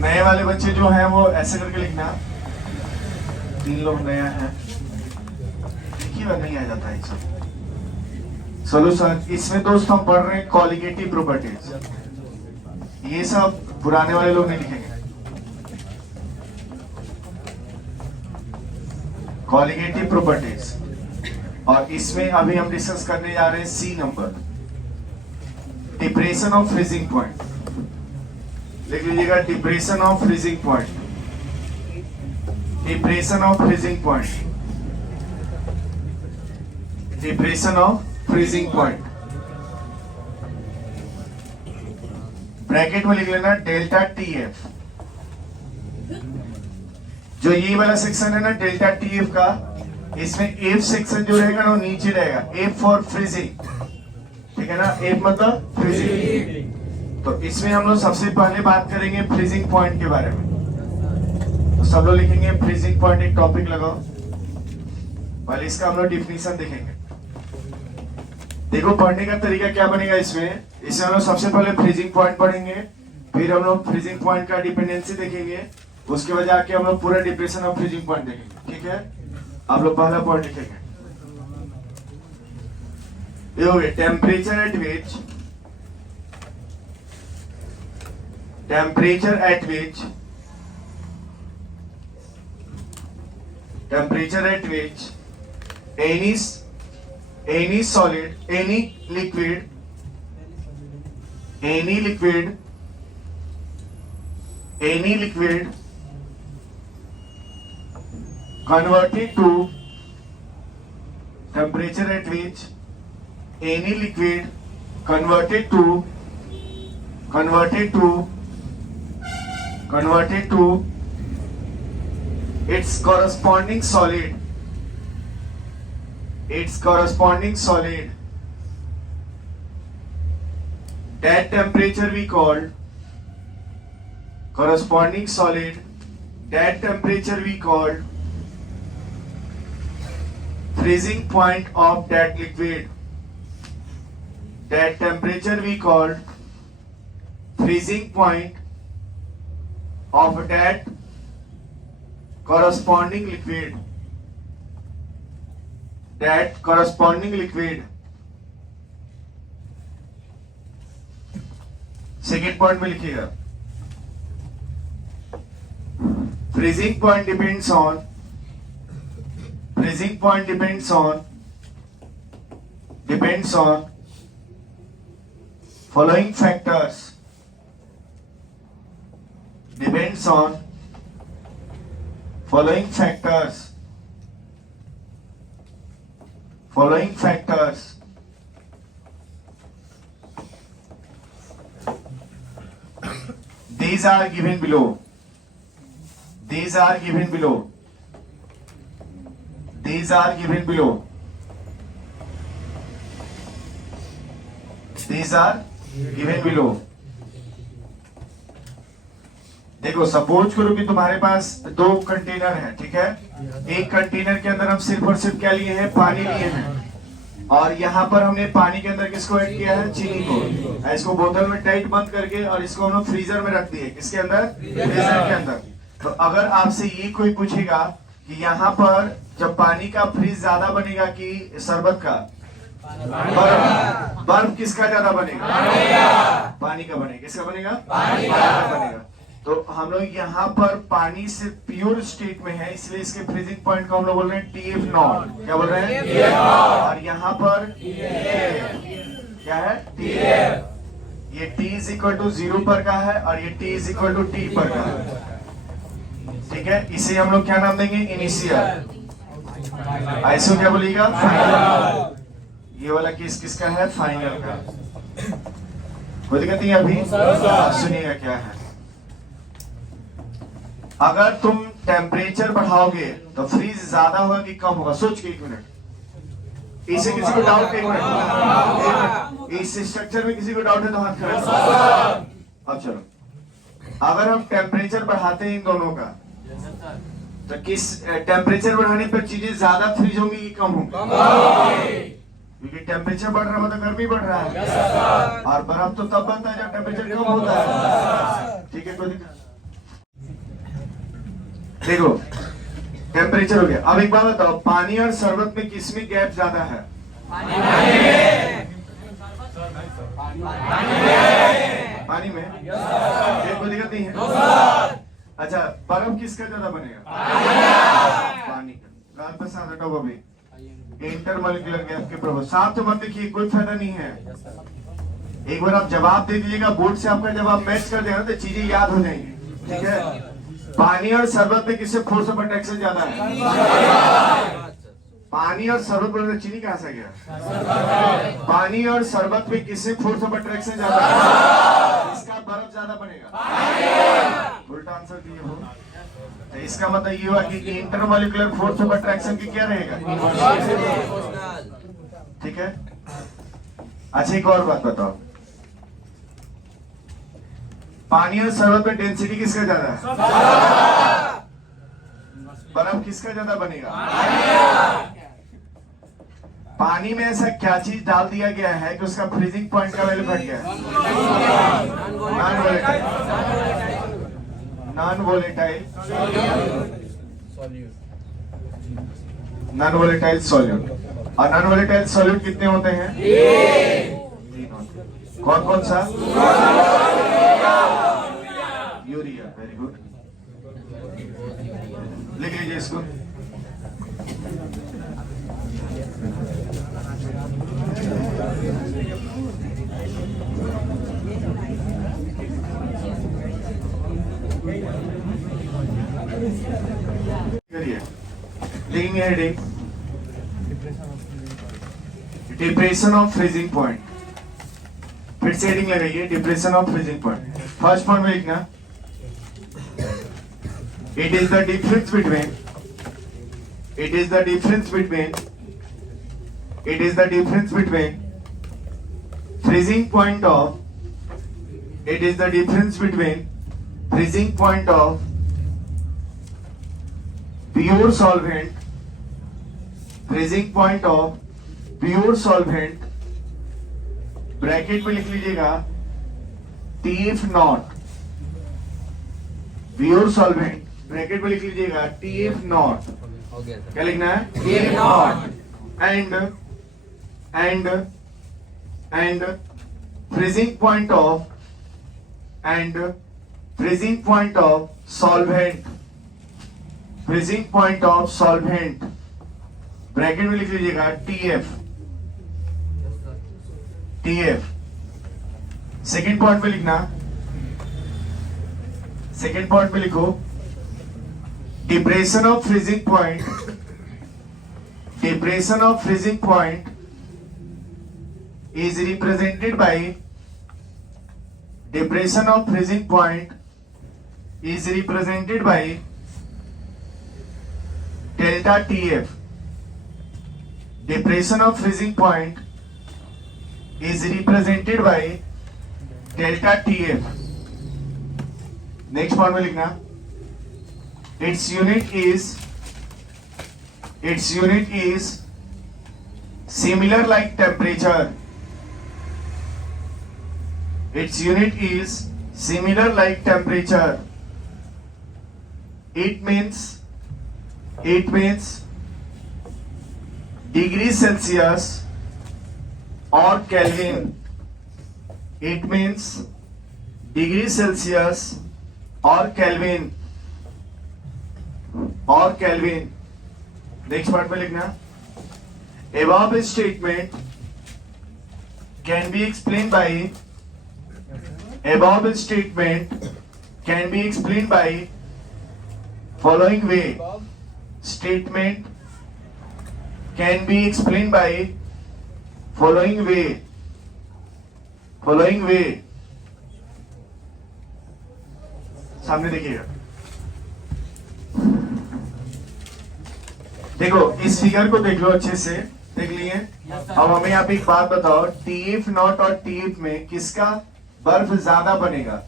नए वाले बच्चे जो हैं वो ऐसे करके लिखना। 3 लोग नया है, लिखी बार नहीं आ जाता है सब। सोल्यूशन इसमें दोस्त हम पढ़ रहे हैं कॉलिगेटिव प्रॉपर्टीज। ये सब पुराने वाले लोग नहीं लिखेंगे। कॉलिगेटिव प्रॉपर्टीज, और इसमें अभी हम डिस्कस करने जा रहे हैं C number, depression of freezing point. लिख लीजिएगा depression of freezing point, depression of freezing point, depression of freezing point. Bracket में लिख लेना डेल्टा टी एफ। जो ये वाला सेक्शन है ना डेल्टा टी एफ का, इसमें एफ सेक्शन जो रहेगा ना वो नीचे रहेगा। एफ फॉर फ्रीजिंग, ठीक है ना, एफ मतलब फ्रीजिंग। तो इसमें हम लोग सबसे पहले बात करेंगे फ्रीजिंग पॉइंट के बारे में। तो सब लोग लिखेंगे फ्रीजिंग पॉइंट, एक टॉपिक लगाओ। पहले इसका हम लोग डिफिनीशन देखेंगे। देखो पढ़ने का तरीका क्या बनेगा इसमें हम लोग सबसे पहले फ्रीजिंग पॉइंट पढ़ेंगे, फिर हम लोग फ्रीजिंग पॉइंट का डिपेंडेंसी देखेंगे, उसके बाद जाके हम लोग पूरा डिप्रेशन ऑफ फ्रीजिंग पॉइंट देखेंगे। ठीक है, आप लोग पहला पॉइंट लिखेंगे। ये हो गया temperature at which, temperature at which, temperature at which any solid, any liquid converted to temperature at which any liquid converted to its corresponding solid, that temperature we called corresponding solid, that temperature we called freezing point of that liquid, that temperature we called freezing point of that corresponding liquid, that corresponding liquid. Second point में लिखिएगा freezing point depends on following factors, depends on following factors. These are given below. These are given below. These are given below. These are given below. देखो suppose करो कि तुम्हारे पास 2 container है, ठीक है। एक कंटेनर के अंदर हम सिर्फ और सिर्फ क्या लिए हैं, पानी लिए हैं, और यहाँ पर हमने पानी के अंदर किसको ऐड किया है, चीनी को। इसको बोतल में टाइट बंद करके और इसको हम लोग फ्रीजर में रख दिए, किसके अंदर, फ्रीजर के अंदर। तो अगर आपसे ये कोई पूछेगा कि यहाँ पर जब पानी का फ्रीज ज्यादा बनेगा कि शरबत का, बर्फ किसका ज्यादा बनेगा, पानी का बनेगा। किसका बनेगा, पानी का बनेगा। तो हम लोग यहाँ पर पानी से प्योर स्टेट में है, इसलिए इसके फ्रीजिंग पॉइंट को हम लोग बोल रहे हैं TF नॉट। क्या बोल रहे हैं, TF नॉट। और यहाँ पर क्या है, TF। ये T इज इक्वल टू 0 पर का है और ये T is equal to T पर का है, ठीक है। इसे हम लोग क्या नाम देंगे, इनिशियल। ऐसे क्या बोलिएगा, फाइनल। ये वाला केस किसका है, फाइनल का। कोई दिक्कत नहीं अभी, सुनिएगा क्या है। अगर तुम टेम्परेचर बढ़ाओगे तो फ्रीज ज्यादा होगा कि कम होगा, सोच के 1 मिनट। इसे किसी को डाउट, 1 मिनट, इस स्ट्रक्चर में किसी को डाउट है तो हाथ खड़ा करो। अब चलो, अगर हम टेम्परेचर बढ़ाते हैं इन दोनों का, तो किस टेम्परेचर बढ़ाने पर चीजें ज्यादा फ्रीज होंगी कि कम होंगी, क्योंकि टेम्परेचर बढ़ रहा मतलब गर्मी बढ़ रहा है, और बर्फ तो तब बनता है जब टेम्परेचर कम होता है, ठीक है। कोई देखो टेम्परेचर हो गया। अब एक बात बताओ, पानी और शरबत में किसमें गैप ज्यादा है? पानी में गैप को दिक्कत नहीं है। अच्छा, बर्फ किसका ज्यादा बनेगा? पानी का। रात में साथ हटाओ अभी इंटरमोलिकुलर गैप के प्रभाव। साफ तो मत देखिए, कोई फायदा नहीं है। एक बार आप जवाब दे दीजिएगा, बोर्ड से आपका जवाब मैच कर देगा तो चीजें याद हो जाएंगी। ठीक है, पानी और शरबत में किससे फोर्स ऑफ अट्रैक्शन ज्यादा है? पानी और शरबत में चीनी कहां से गया? पानी और शरबत में किससे फोर्स ऑफ अट्रैक्शन ज्यादा है? इसका बर्फ ज्यादा बनेगा। उल्टा आंसर दिए हो तो इसका मतलब ये हुआ कि इंटरमोलिकुलर फोर्स ऑफ अट्रैक्शन की क्या रहेगा? ठीक है। अच्छा, एक और बात बताओ, पानी और शरबत में डेंसिटी किसका ज्यादा है? बर्फ किसका ज्यादा बनेगा? पानी में ऐसा क्या चीज डाल दिया गया है कि उसका फ्रीजिंग पॉइंट का वैल्यू घट गया? Non volatile solute. और नॉन वोलेटाइल सॉल्यूट कितने होते हैं? कौन कौन सा? यूरिया। वेरी गुड, लिख लीजिए इसको। लिखेंगे heading depression of freezing point. फिर से हेडिंग लगाइए, depression of freezing point. First point में लिखना, it is the difference between freezing point of pure solvent, bracket में लिख लीजिएगा TF not, pure solvent, bracket में लिख लीजिएगा TF नॉट। क्या लिखना है? TF not and freezing point of solvent, bracket में लिख लीजिएगा TF। सेकेंड पॉइंट में लिखना, सेकेंड पॉइंट में लिखो depression of freezing point is represented by delta TF. Depression of freezing point is represented by delta TF. Next point में लिखना, its unit is similar like temperature. It means degree Celsius or Kelvin. और kelvin. Next part में लिखना, above statement can be explained by following way. Statement can be explained by following way. सामने देखिएगा, देखो इस figure को देख लो अच्छे से, देख लिए। अब हमें आप एक बात बताओ, TF नॉट और TF में किसका बर्फ ज्यादा बनेगा?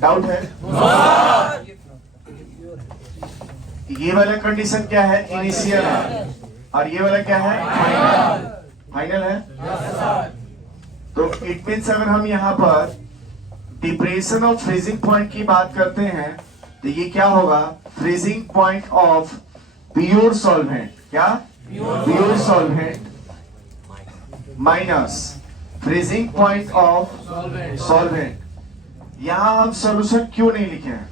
डाउट है? ये वाला कंडीशन क्या है? इनिशियल है। और ये वाला क्या है? फाइनल है। तो इट मीन्स अगर हम यहाँ पर डिप्रेशन ऑफ फ्रीजिंग पॉइंट की बात करते हैं तो ये क्या होगा, freezing point of pure solvent, क्या pure solvent minus freezing point of solvent. यहां हम सॉल्यूशन क्यों नहीं लिखे हैं,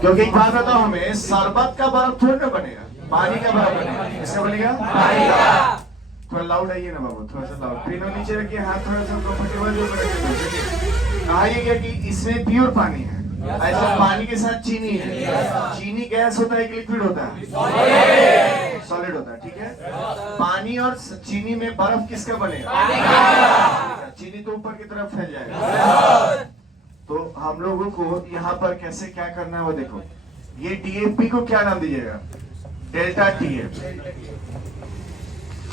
क्योंकि एक बात बताओ, हमें शरबत का बर्फ थोड़ा ना बनेगा, पानी का बर्फ बनेगा। किसका बनेगा, पानी का। थोड़ा लाउड आइए ना बाबू, थोड़ा सा लाउड, तीनों नीचे रखिए, हाथ थोड़ा सा कंफर्टेबल जो कहा गया कि इसमें प्योर पानी है, ऐसा पानी के साथ चीनी है। चीनी गैस होता है कि लिक्विड होता है, सॉलिड होता है, ठीक है। पानी और चीनी में बर्फ किसका बनेगा, चीनी तो ऊपर की तरफ फैल जाएगा। तो हम लोगों को यहाँ पर कैसे क्या करना है वो देखो, ये डीएफपी को क्या नाम दीजिएगा, डेल्टा टीएफ।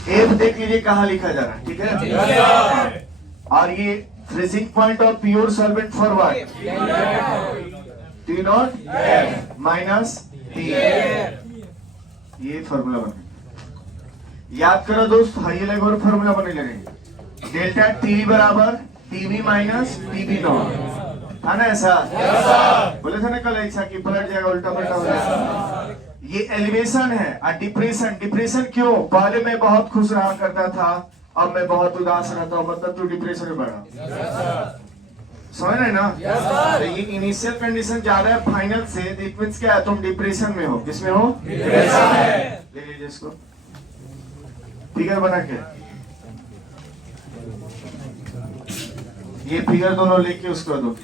एफ देख लीजिए कहाँ लिखा जा रहा है, ठीक है। और ये freezing point of pure solvent for what, T not minus T. ये फॉर्मूला बने, याद करो दोस्त, हाई अलग और फॉर्मूला बने लगेंगे। डेल्टा टी बराबर टीवी माइनस टीबी नॉट, है ना ऐसा? बोले थे ना कल ऐसा कि पलट जाएगा, उल्टा पलटा हो जाएगा। ये एलिवेशन है। डिप्रेशन, डिप्रेशन क्यों, पहले मैं बहुत खुश रहा करता था, अब मैं बहुत उदास रहता हूँ, मतलब तू डिप्रेशन में बढ़ा, समझ रहे ना? तो ये इनिशियल कंडीशन ज्यादा है फाइनल से, इट मींस क्या है, तुम डिप्रेशन में हो। किसमें हो, डिप्रेशन में। ले लीजिए इसको, फिगर बना के, ये फिगर दोनों लेके उसको दो,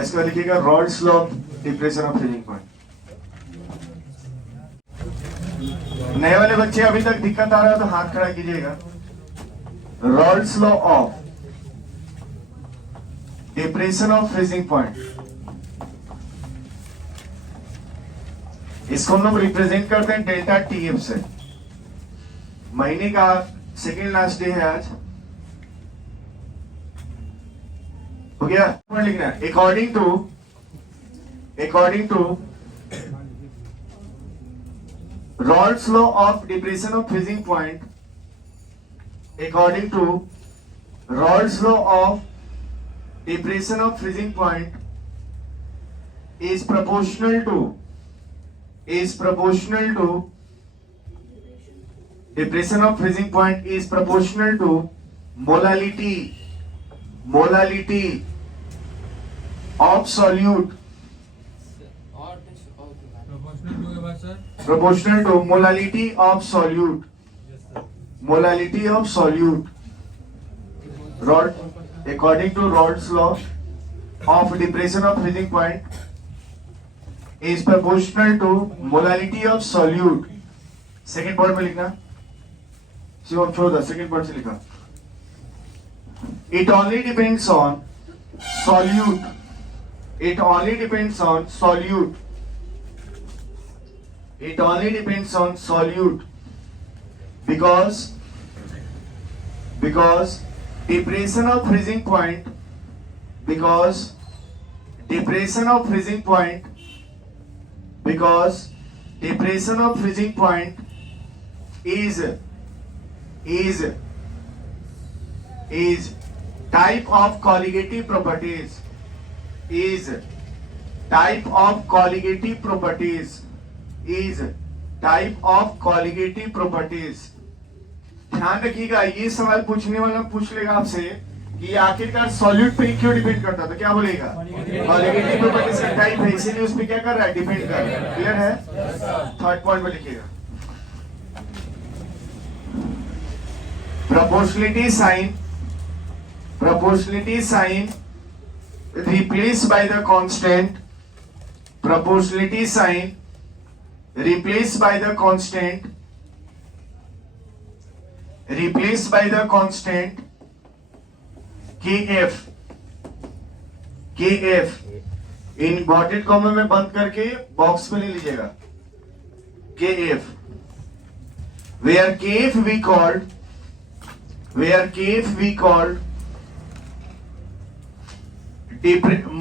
इसको लिखिएगा Rawls law of depression of freezing point. नए वाले बच्चे अभी तक दिक्कत आ रहा है तो हाथ खड़ा कीजिएगा। Rawls law of depression of freezing point, इसको हम लोग रिप्रेजेंट करते हैं डेल्टा टीएफ से। महीने का सेकेंड लास्ट डे है आज, हो गया? लिखना है according to Raoult's law of depression of freezing point, according to Raoult's law of depression of freezing point is proportional to depression of freezing point is proportional to molality of solute, proportional to molality of solute, according to Raoult's law of depression of freezing point is proportional to molality of solute। Second point में लिखना, सिर्फ अब छोड़ दो, second point से लिखा। It only depends on solute, it only depends on solute because depression of freezing point is type of colligative properties, ध्यान रखिएगा। ये सवाल पूछने वाला पूछ लेगा आपसे कि आखिरकार सॉल्यूट पे क्यों डिपेंड करता है, तो क्या बोलेगा, कॉलिगेटिव प्रॉपर्टीज का टाइप है, इसीलिए उस पे क्या कर रहा है, डिपेंड कर रहा है। क्लियर है? थर्ड पॉइंट में लिखिएगा, proportionality sign replaced by the constant, proportionality sign replaced by the constant kf inverted comma में बंद करके बॉक्स में ले लीजिएगा, kf, where kf we called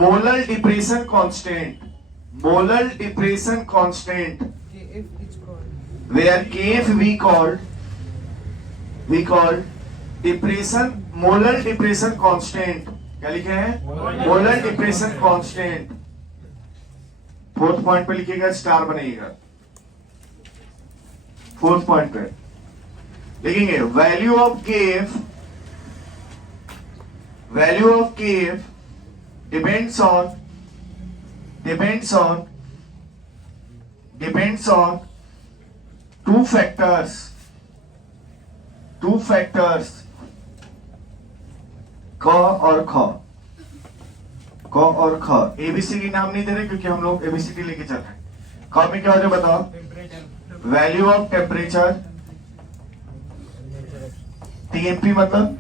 molar depression constant, where kf we called depression, molar depression constant, क्या लिखे हैं? Molar depression constant. Fourth point पे लिखिएगा, स्टार बनेगा। फोर्थ पॉइंट पे लिखेंगे value of KF, value of KF depends on two factors क और ख। एबीसीडी नाम नहीं दे रहे क्योंकि हम लोग एबीसीडी लेके चल रहे हैं। क में क्या हो जाए बताओ? वैल्यू ऑफ टेम्परेचर, टीएमपी मतलब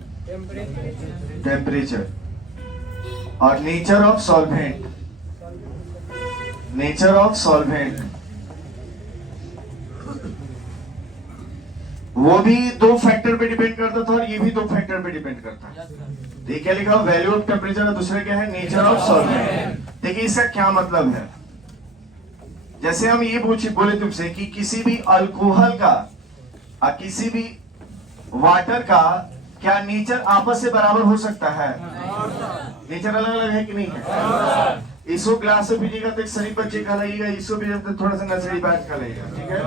टेम्परेचर, और nature of solvent, nature of solvent. वो भी दो फैक्टर पे डिपेंड करता था और ये भी दो फैक्टर पे डिपेंड करता है। देखिए क्या लिखा, वैल्यू ऑफ टेम्परेचर, और दूसरा क्या है? Nature of solvent. देखिए इसका क्या मतलब है? जैसे हम ये बोले तुमसे कि किसी भी अल्कोहल का और किसी भी वाटर का क्या नेचर आपस से बराबर हो सकता है? नेचर अलग अलग है कि नहीं है? इसको ग्लास से पीजिएगा तो एक शरीफ बच्चे का लगेगा, इसको भी तो थोड़ा सा नर्सरी बात का लगेगा। ठीक है,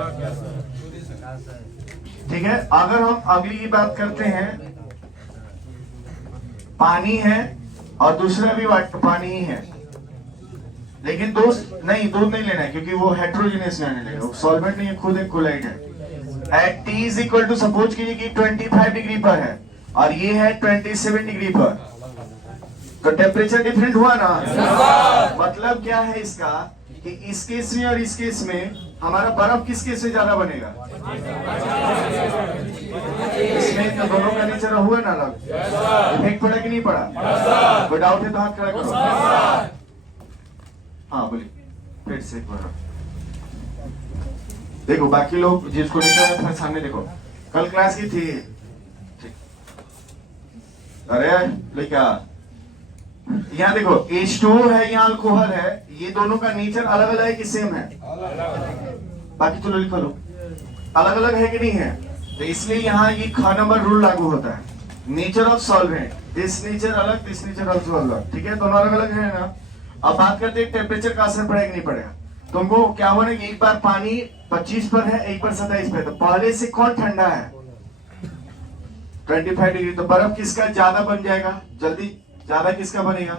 ठीक है। अगर हम अगली की बात करते हैं, पानी है और दूसरा भी पानी ही है, लेकिन दूध नहीं लेना है क्योंकि वो हेट्रोजीनियस रहने लगेगा, वो सॉल्वेंट नहीं है, खुद एक कोलाइड है। At T is equal to, suppose कीजिए कि 25 डिग्री पर है और ये है 27 डिग्री पर, तो टेम्परेचर डिफरेंट हुआ ना? मतलब क्या है इसका कि इस केस में और इस केस में हमारा बर्फ किस केस में ज्यादा बनेगा? इसमें तो दोनों का नेचर हुआ ना अलग, इफेक्ट पड़ा कि नहीं पड़ा? कोई डाउट है तो हाथ खड़ा करो। हाँ बोलिए फिर से एक बार देखो, बाकी लोग जिसको नहीं था फिर सामने देखो। कल क्लास की थी, ठीक। अरे लेकिन यहाँ देखो H2O है, यहाँ अल्कोहल है, ये दोनों का नेचर अलग अलग है कि सेम है? बाकी तो लिखा लो, अलग अलग है कि नहीं है? तो इसलिए यहाँ ये ख नंबर रूल लागू होता है। Nature of solvent, this nature अलग, दिस नेचर ऑल्सो अलग। ठीक है, दोनों अलग अलग है ना। अब बात करते हैं टेम्परेचर का असर पड़ेगा नहीं पड़ेगा। तुमको क्या हुआ ना कि एक बार पानी 25 पर है, एक बार 27 पर, तो पहले से कौन ठंडा है? 25 डिग्री, तो बर्फ किसका ज्यादा बन जाएगा? जल्दी ज्यादा किसका बनेगा?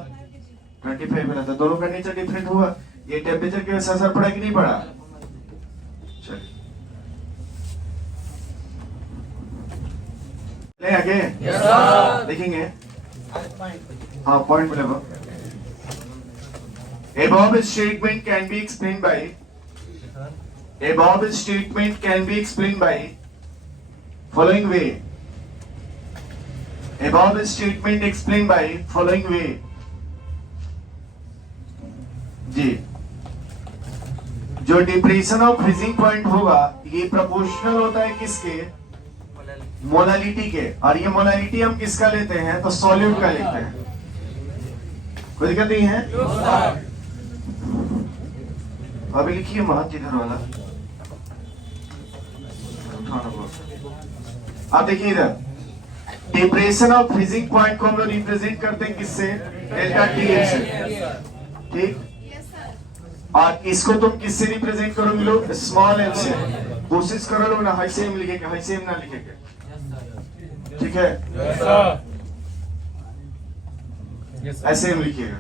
25 बना, तो दोनों का नेचर डिफरेंट हुआ। ये टेम्परेचर के वजह से असर पड़ा कि नहीं पड़ा? चलिए ले आगे देखेंगे। हाँ पॉइंट मिलेगा। Above statement can be explained by following way. Above statement explained by following way. जी, जो डिप्रेशन ऑफ फ्रीजिंग पॉइंट होगा ये प्रोपोर्शनल होता है किसके? मोलालिटी के। और ये मोलालिटी हम किसका लेते हैं? तो सॉल्यूट का लेते हैं। कोई दिक्कत नहीं है? अभी लिखिए महत इधर वाला, आप देखिए इधर डिप्रेशन ऑफ फ्रीजिंग पॉइंट को हम लोग रिप्रेजेंट करते हैं किससे? डेल्टा टीएफ से। ठीक, और इसको तुम किससे रिप्रेजेंट करोगे लोग? स्मॉल एम से। कोशिश करो लोग ना हाई सेम लिखेगा, हाई सेम ना लिखेगा। ठीक है, ऐसे हम लिखिएगा।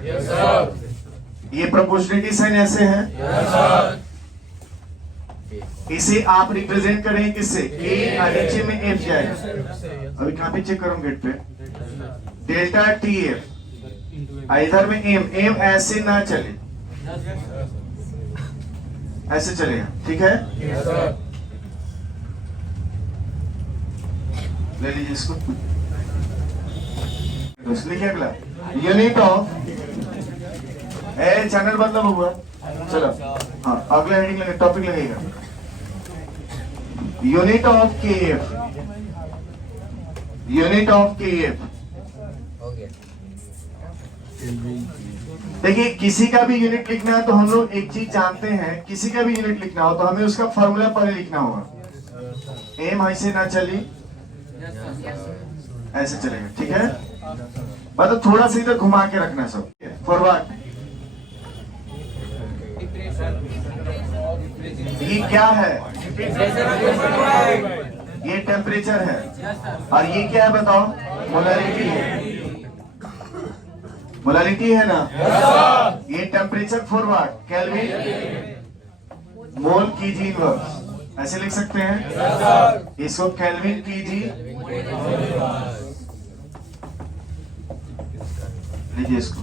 ये प्रोपोर्शनलिटी साइन ऐसे है। इसे आप रिप्रेजेंट करें किससे? ए और नीचे में एफ जाएगा। अभी कहां पे चेक करूं? गेट पे डेल्टा टी एफ, इधर में एम ऐसे ना चले, ऐसे चलेगा। ठीक है, ले लीजिए इसको। लिखिए अगला, यूनिट ऑफ चैनल मतलब हुआ। चलो हाँ, अगला हेडिंग लगे, टॉपिक लगेगा unit of KF. Unit of KF, देखिए किसी का भी यूनिट लिखना है तो हम लोग एक चीज जानते हैं, किसी का भी यूनिट लिखना हो तो हमें उसका फॉर्मूला पहले लिखना होगा। एम ऐसे ना चली, ऐसे चलेगा, ठीक है। मतलब थोड़ा सा इधर घुमा के रखना सब। फॉरवर्ड। ये क्या है? ये टेम्परेचर है। और ये क्या है बताओ? मोलारिटी है। मोलारिटी है ना? ये टेम्परेचर फॉरवर्ड केल्विन मोल कीजी इनवर्स, ऐसे लिख सकते हैं। इसको केल्विन कीजी, लीजिए इसको